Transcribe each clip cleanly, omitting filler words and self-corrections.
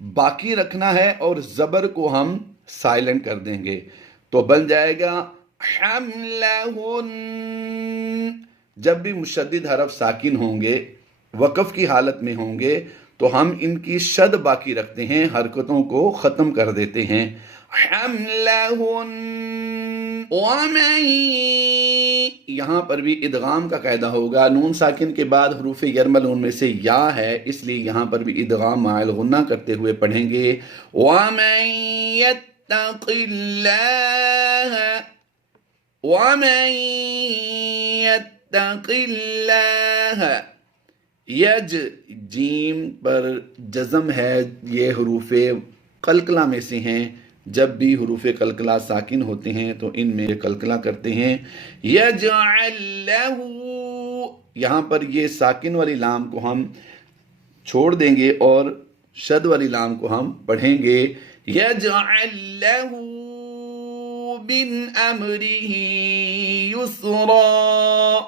باقی رکھنا ہے اور زبر کو ہم سائلنٹ کر دیں گے، تو بن جائے گا حملہن۔ جب بھی مشدد حرف ساکن ہوں گے، وقف کی حالت میں ہوں گے، تو ہم ان کی شد باقی رکھتے ہیں، حرکتوں کو ختم کر دیتے ہیں۔ حملہن ومن، یہاں پر بھی ادغام کا قاعدہ ہوگا، نون ساکن کے بعد حروف یرملون میں سے یا ہے، اس لیے یہاں پر بھی ادغام مائل غنہ کرتے ہوئے پڑھیں گے۔ ومن یتق اللہ، ومن یتق اللہ، یج جیم پر جزم ہے، یہ حروف قلقلہ میں سے ہیں، جب بھی حروف قلقلہ ساکن ہوتے ہیں تو ان میں قلقلہ کرتے ہیں۔ یجعل لہ، یہاں پر یہ ساکن والی لام کو ہم چھوڑ دیں گے اور شد والی لام کو ہم پڑھیں گے۔ یجعل لہ من امرہ یسرا،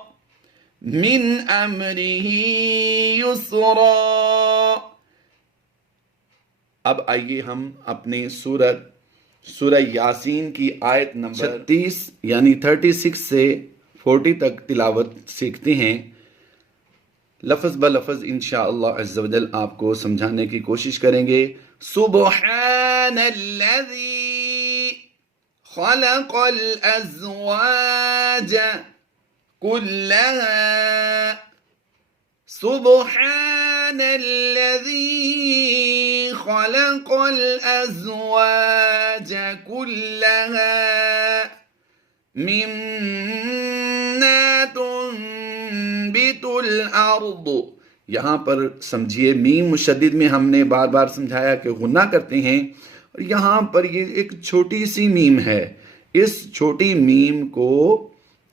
من امرہ یسرا۔ اب آئیے ہم اپنے سورہ یاسین کی آیت نمبر 36 یعنی 36 سے 40 تک تلاوت سیکھتے ہیں، لفظ بلفظ انشاءاللہ عز و جل آپ کو سمجھانے کی کوشش کریں گے۔ سبحان الذی خلق الازواج كلها، سبحان الذي خلق الأزواج كلها مما تنبت الأرض، یہاں پر سمجھیے میم مشدد میں ہم نے بار بار سمجھایا کہ غنہ کرتے ہیں، اور یہاں پر یہ ایک چھوٹی سی میم ہے، اس چھوٹی میم کو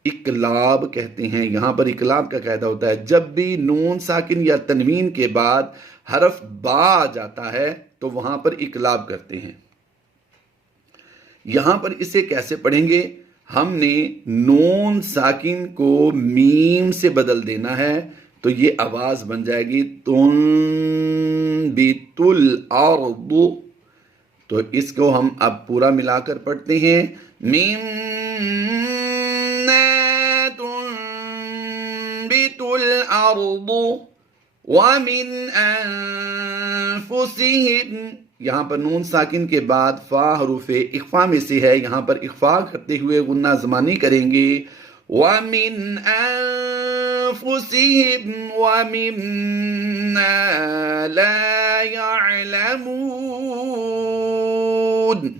اقلاب کہتے ہیں۔ یہاں پر اقلاب کا قاعدہ ہوتا ہے، جب بھی نون ساکن یا تنوین کے بعد حرف با آ جاتا ہے تو وہاں پر اقلاب کرتے ہیں۔ یہاں پر اسے کیسے پڑھیں گے؟ ہم نے نون ساکن کو میم سے بدل دینا ہے، تو یہ آواز بن جائے گی تنبت الارض، تو اس کو ہم اب پورا ملا کر پڑھتے ہیں۔ میم الارض ومن انفسهم، یہاں پر نون ساکن کے بعد فا حروف اخفا میں سے ہے، یہاں پر اخفا کرتے ہوئے غنہ زمانی کریں گے۔ ومن انفسهم ومما لا يعلمون،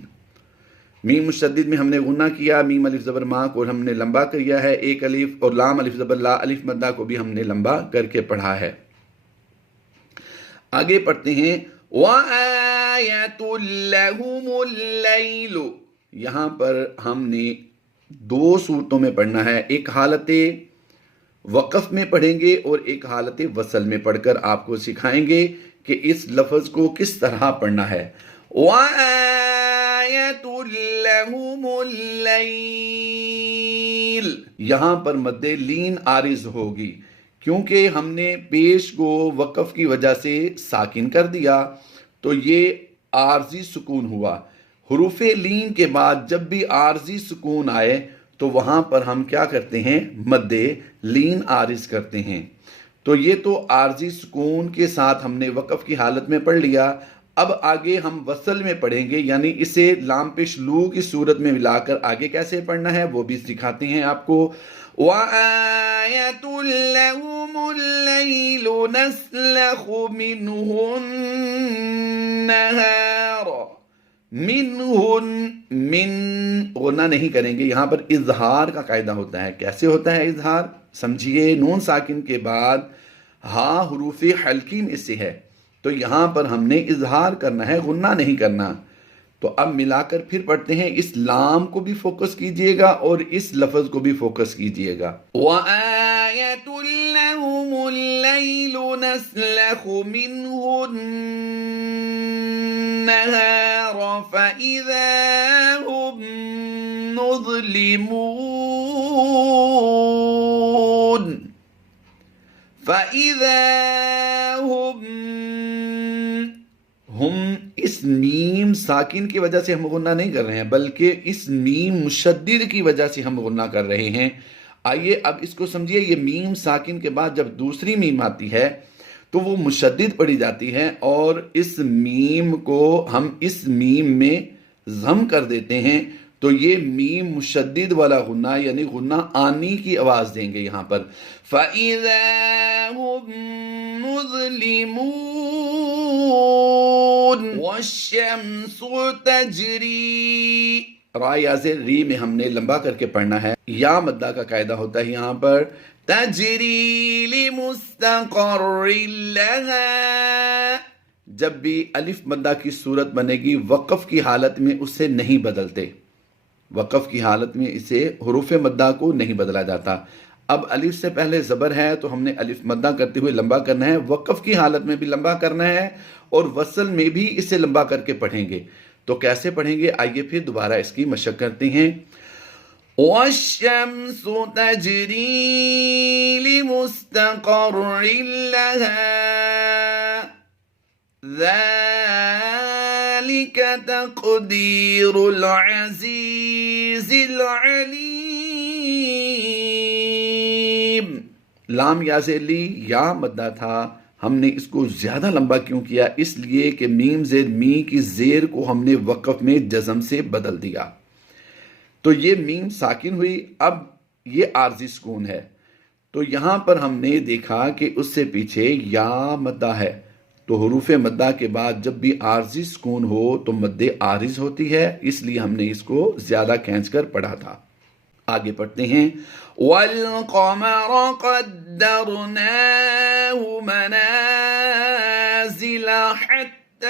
میم مشدد میں ہم نے غنہ کیا، میم الف زبر ما کو ہم نے لمبا کیا ہے، ایک الف، اور لام الف زبر لا الف مدہ کو بھی ہم نے لمبا کر کے پڑھا ہے۔ آگے پڑھتے ہیں وَآیَةٌ لَهُمُ اللَّيْلُ، یہاں پر ہم نے دو صورتوں میں پڑھنا ہے، ایک حالت وقف میں پڑھیں گے اور ایک حالت وصل میں پڑھ کر آپ کو سکھائیں گے کہ اس لفظ کو کس طرح پڑھنا ہے۔ وَآیَةٌ لَهُمُ اللَّيْلُ، یہاں پر مد لین عارض ہوگی، کیونکہ ہم نے پیش کو وقف کی وجہ سے ساکن کر دیا تو یہ عارضی سکون ہوا۔ حروف لین کے بعد جب بھی عارضی سکون آئے تو وہاں پر ہم کیا کرتے ہیں؟ مد لین عارض کرتے ہیں۔ تو یہ تو عارضی سکون کے ساتھ ہم نے وقف کی حالت میں پڑھ لیا۔ اب آگے ہم وصل میں پڑھیں گے، یعنی اسے لام پیش لو کی صورت میں ملا کر آگے کیسے پڑھنا ہے وہ بھی سکھاتے ہیں آپ کو۔ وَآیَةٌ لَهُمُ اللَّيْلُ نَسْلَخُ مِنْهُ النَّهَارَ، من غنہ نہیں کریں گے، یہاں پر اظہار کا قاعدہ ہوتا ہے۔ کیسے ہوتا ہے اظہار؟ سمجھیے، نون ساکن کے بعد ہا حروف حلقی میں سے ہے، تو یہاں پر ہم نے اظہار کرنا ہے، غنہ نہیں کرنا۔ تو اب ملا کر پھر پڑھتے ہیں، اس لام کو بھی فوکس کیجئے گا اور اس لفظ کو بھی فوکس کیجئے گا۔ وَآیَةٌ لَهُمُ اللَّيْلُ نَسْلَخُ مِنْهُ النَّهَارَ فَإِذَا هُمْ مُظْلِمُونَ، فَإِذَا ہم میم ساکن کی وجہ سے ہم غنہ نہیں کر رہے ہیں، بلکہ اس میم مشدد کی وجہ سے ہم غنہ کر رہے ہیں۔ آئیے اب اس کو سمجھیے، یہ میم ساکن کے بعد جب دوسری میم آتی ہے تو وہ مشدد پڑھی جاتی ہے، اور اس میم کو ہم اس میم میں ضم کر دیتے ہیں، تو یہ میم مشدد والا غنہ یعنی غنہ آنی کی آواز دیں گے یہاں پر۔ فَإِذَا هُمْ مُظْلِمُونَ وَالشَّمْسُ تَجْرِي، را یا زیر ری میں ہم نے لمبا کر کے پڑھنا ہے، یا مدہ کا قاعدہ ہوتا ہے یہاں پر تجری لمستقر لها، جب بھی الف مدہ کی صورت بنے گی وقف کی حالت میں اسے نہیں بدلتے، وقف کی حالت میں اسے حروف مدہ کو نہیں بدلا جاتا۔ اب الف سے پہلے زبر ہے تو ہم نے الف مدہ کرتے ہوئے لمبا کرنا ہے، وقف کی حالت میں بھی لمبا کرنا ہے، اور وصل میں بھی اسے لمبا کر کے پڑھیں گے۔ تو کیسے پڑھیں گے؟ آئیے پھر دوبارہ اس کی مشق کرتے ہیں۔ وَالشَّمْسُ تَجْرِي لِمُسْتَقَرٍّ لَهَا ذَلِكَ تَقْدِيرُ الْعَزِيزِ الْعَلِيمِ۔ لام یا زیر لی یا مدہ تھا، ہم نے اس کو زیادہ لمبا کیوں کیا؟ اس لیے کہ میم زیر می کی زیر کو ہم نے وقف میں جزم سے بدل دیا، تو یہ میم ساکن ہوئی، اب یہ عارضی سکون ہے۔ تو یہاں پر ہم نے دیکھا کہ اس سے پیچھے یا مدہ ہے، تو حروف مدہ کے بعد جب بھی عارضی سکون ہو تو مد عارض ہوتی ہے، اس لیے ہم نے اس کو زیادہ کھینچ کر پڑھا تھا۔ آگے پڑھتے ہیں۔ وَالْقَمَرَ قَدَّرْنَاهُ مَنَازِلَ حَتَّى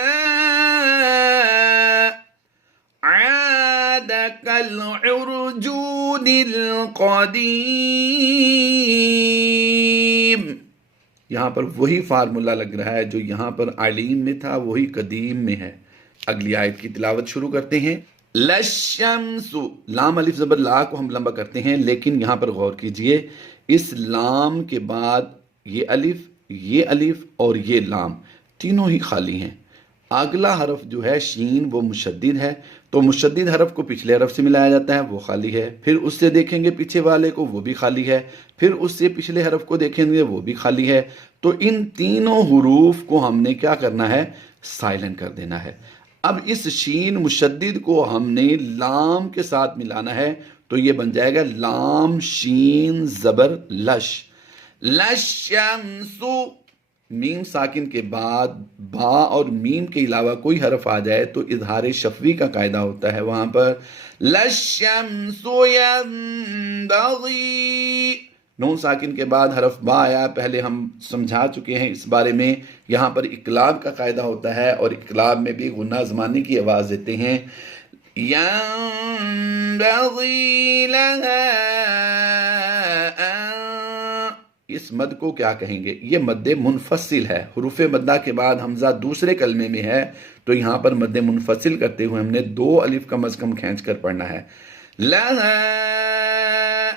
عَادَ كَالْعُرْجُونِ الْقَدِيمِ، یہاں پر وہی فارمولا لگ رہا ہے جو یہاں پر علیم میں تھا، وہی قدیم میں ہے۔ اگلی آیت کی تلاوت شروع کرتے ہیں۔ لَلشَّمْسُ، لام الف زبر لا کو ہم لمبا کرتے ہیں، لیکن یہاں پر غور کیجئے، اس لام کے بعد یہ الف اور یہ لام تینوں ہی خالی ہیں۔ اگلا حرف جو ہے شین وہ مشدد ہے، تو مشدد حرف کو پچھلے حرف سے ملایا جاتا ہے، وہ خالی ہے، پھر اس سے دیکھیں گے پیچھے والے کو، وہ بھی خالی ہے، پھر اس سے پچھلے حرف کو دیکھیں گے، وہ بھی خالی ہے۔ تو ان تینوں حروف کو ہم نے کیا کرنا ہے؟ سائلنٹ کر دینا ہے۔ اب اس شین مشدد کو ہم نے لام کے ساتھ ملانا ہے، تو یہ بن جائے گا لام شین زبر لش، لَلشَّمْسُ۔ میم ساکن کے بعد با اور میم کے علاوہ کوئی حرف آ جائے تو اظہار شفوی کا قاعدہ ہوتا ہے، وہاں پر لَلشَّمْسُ يَنبَغِي، نون ساکن کے بعد حرف با آیا، پہلے ہم سمجھا چکے ہیں اس بارے میں، یہاں پر اقلاب کا قاعدہ ہوتا ہے، اور اقلاب میں بھی غنہ زمانے کی آواز دیتے ہیں۔ يَنبَغِي لَهَا أَن، اس مد کو کیا کہیں گے؟ یہ مد منفصل ہے، حروف مدہ کے بعد حمزہ دوسرے کلمے میں ہے، تو یہاں پر مد منفصل کرتے ہوئے ہم نے دو الف کم از کم کھینچ کر پڑھنا ہے۔ لَهَا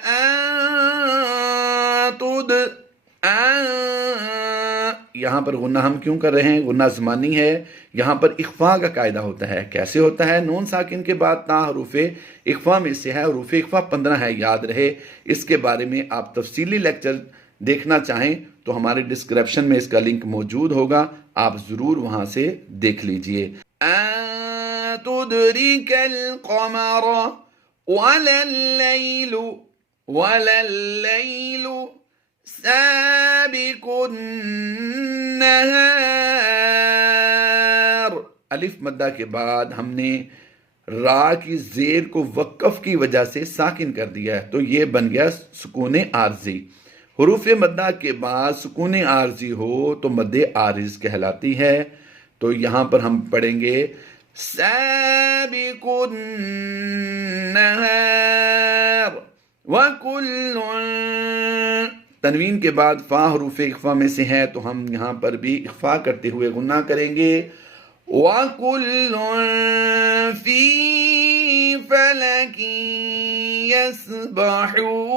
أَن تُدْ، یہاں پر غنہ ہم کیوں کر رہے ہیں؟ غنہ زمانی ہے، یہاں پر اخفاء کا قاعدہ ہوتا ہے۔ کیسے ہوتا ہے؟ نون ساکن کے بعد تا حروف اخفاء میں سے ہے، حروف اخفاء 15 ہے، یاد رہے۔ اس کے بارے میں آپ تفصیلی لیکچر دیکھنا چاہیں تو ہمارے ڈسکرپشن میں اس کا لنک موجود ہوگا، آپ ضرور وہاں سے دیکھ لیجئے۔ أَن تُدْرِكَ الْقَمَرَ وَلَا اللَّيْلُ سَابِقُ النَّهَارِ، الف مدہ کے بعد ہم نے را کی زیر کو وقف کی وجہ سے ساکن کر دیا ہے، تو یہ بن گیا سکون عارضی۔ حروف مدہ کے بعد سکون عارضی ہو تو مد عارض کہلاتی ہے، تو یہاں پر ہم پڑھیں گے سابق النہار وکل، تنوین کے بعد فا حروف اخفاء میں سے ہے، تو ہم یہاں پر بھی اخفاء کرتے ہوئے غنہ کریں گے۔ وَكُلٌّ فِي فَلَكٍ يَسْبَحُونَ،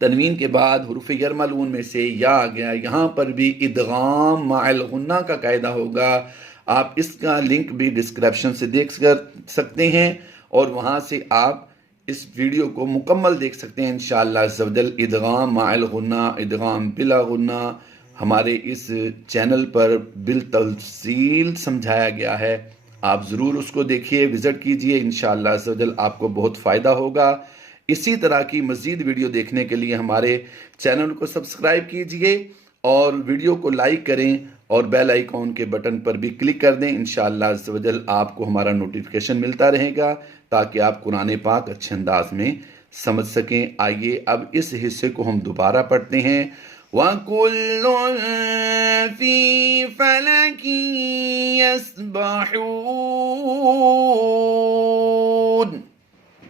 تنوین کے بعد حروف یرملون میں سے یا آ گیا، یہاں پر بھی ادغام مع الغنہ کا قاعدہ ہوگا. آپ اس کا لنک بھی ڈسکرپشن سے دیکھ سکتے ہیں اور وہاں سے آپ اس ویڈیو کو مکمل دیکھ سکتے ہیں انشاءاللہ عز و جل. ادغام مع الغنہ، ادغام بلا غنہ ہمارے اس چینل پر بالتفصیل سمجھایا گیا ہے. آپ ضرور اس کو دیکھیے، وزٹ کیجئے، انشاءاللہ عز و جل آپ کو بہت فائدہ ہوگا. اسی طرح کی مزید ویڈیو دیکھنے کے لیے ہمارے چینل کو سبسکرائب کیجئے اور ویڈیو کو لائک کریں اور بیل آئیکن کے بٹن پر بھی کلک کر دیں. انشاءاللہ عز و جل آپ کو ہمارا نوٹیفیکیشن ملتا رہے گا تاکہ آپ قرآن پاک اچھے انداز میں سمجھ سکیں. آئیے اب اس حصے کو ہم دوبارہ پڑھتے ہیں. وَكُلٌّ فِي فَلَكٍ يَسْبَحُونَ.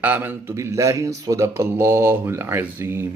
آمنت باللہ صدق اللہ العظیم.